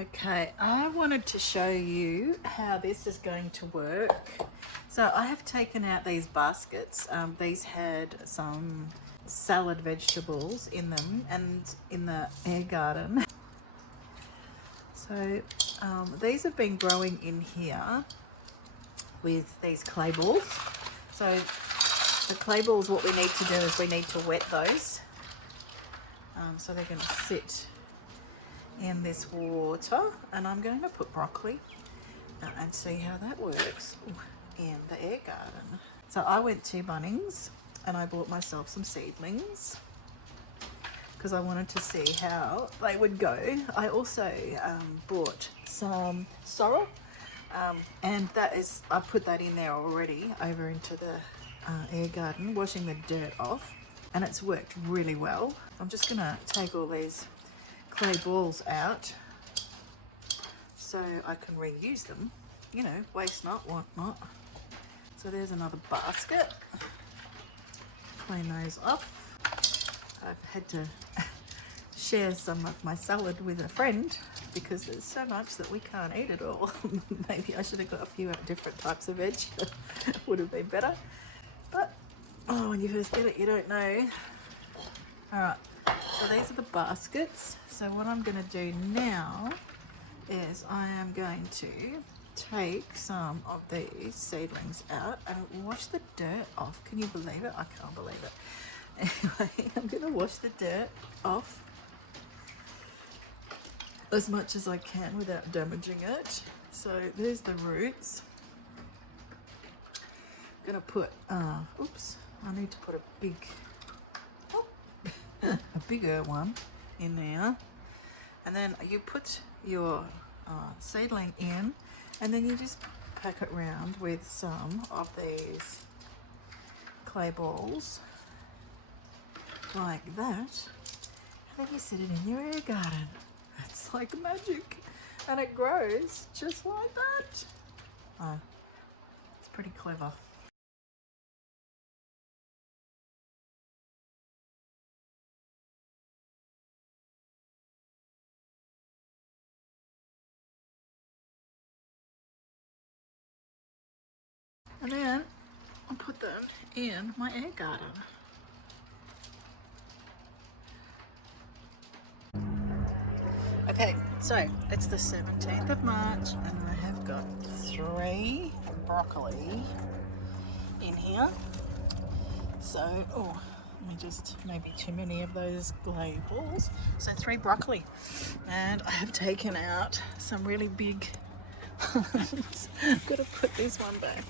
Okay, I wanted to show you how this is going to work. So I have taken out these baskets. These had some salad vegetables in them and in the AirGarden. So these have been growing in here with these clay balls. So the clay balls, what we need to do is we need to wet those. So they're going to sit in this water, and I'm going to put broccoli and see how that works in the AirGarden. So I went to Bunnings and I bought myself some seedlings because I wanted to see how they would go. I also bought some sorrel, and that is, I put that in there already over into the AirGarden, washing the dirt off, and it's worked really well. I'm just gonna take all these clay balls out so I can reuse them, you know, waste not, want not. So there's another basket. Clean those off. I've had to share some of my salad with a friend because there's so much that we can't eat it all. Maybe I should have got a few different types of veg. Would have been better. But, oh, when you first get it, you don't know. All right. So these are the baskets. So what I'm going to do now is I am going to take some of these seedlings out and wash the dirt off. Can you believe it? I can't believe it. Anyway, I'm going to wash the dirt off as much as I can without damaging it. So there's the roots. I'm going to put, oops, I need to put a big, a bigger one in there, and then you put your seedling in, and then you just pack it round with some of these clay balls like that, and then you sit it in your AirGarden. It's like magic, and it grows just like that. Oh, it's pretty clever. And then I'll put them in my AirGarden. Okay, so it's the 17th of March and I have got 3 broccoli in here. So, oh, maybe too many of those clay balls. So 3 broccoli. And I have taken out some really big ones. I'm gonna put this one back.